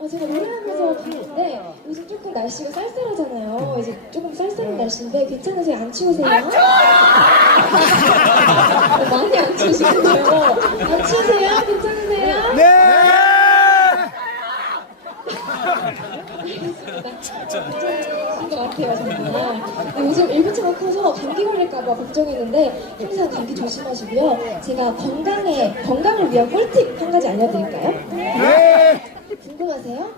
어, 제가 노래하면서 봤는데 요즘 조금 날씨가 쌀쌀하잖아요. 이제 조금 쌀쌀한 날씨인데 괜찮으세요? 안 추우세요? 어, 많이 안 추우시고요. 안 추우세요? 괜찮으세요? 네! 괜찮으신 것 같아요, 정말. 근데 요즘 일교차가 커서 감기 걸릴까봐 걱정했는데 항상 감기 조심하시고요. 제가 건강에, 건강을 위한 꿀팁 한 가지 알려드릴까요? 네! 궁금하세요?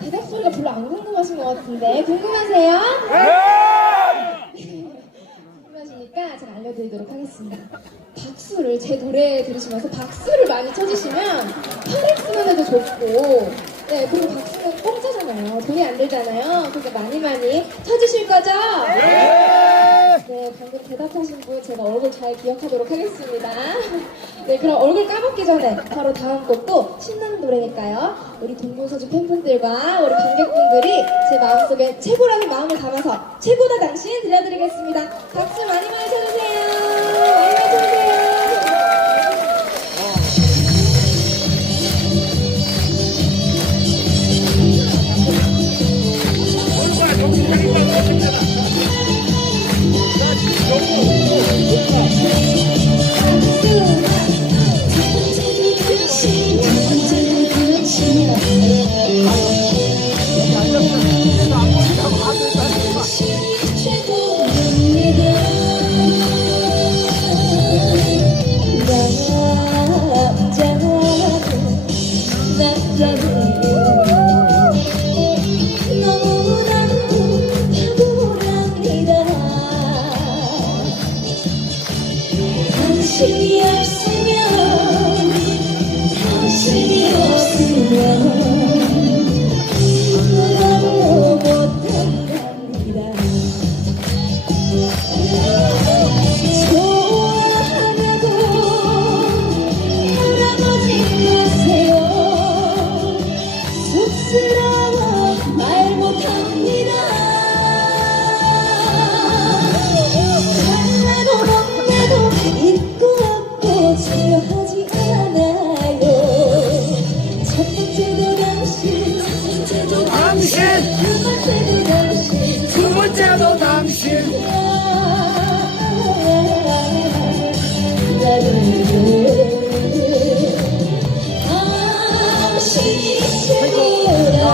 대답 소리가 별로 안 궁금하신 것 같은데 궁금하세요? 궁금하시니까 제가 알려드리도록 하겠습니다. 박수를 제 노래 들으시면서 박수를 많이 쳐주시면 혈액 순환 에도 좋고 네 그리고 박수는 공짜잖아요. 돈이 안 들잖아요. 그러니까 많이 많이 쳐주실 거죠? 네! 네, 대답하신 분 제가 얼굴 잘 기억하도록 하겠습니다. 네, 그럼 얼굴 까먹기 전에 바로 다음 곡도 신나는 노래니까요. 우리 동문서주 팬분들과 우리 관객분들이 제 마음속에 최고라는 마음을 담아서 최고다 당신 들려드리겠습니다. 박수 많이 많이 쳐주세요. 당신이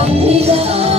최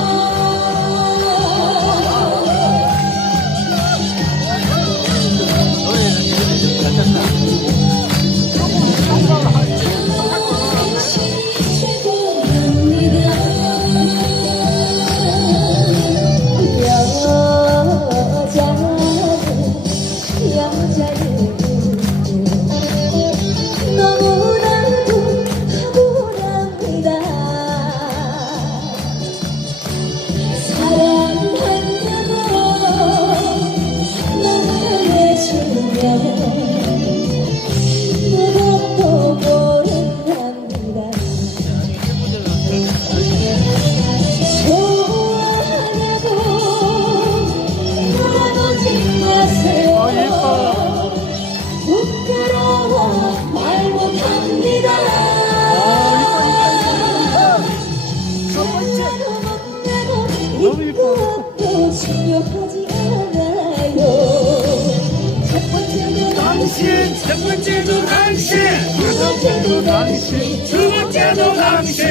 당신! 첫 번째도 당신! 두 번째도 당신! 두 번째도 당신!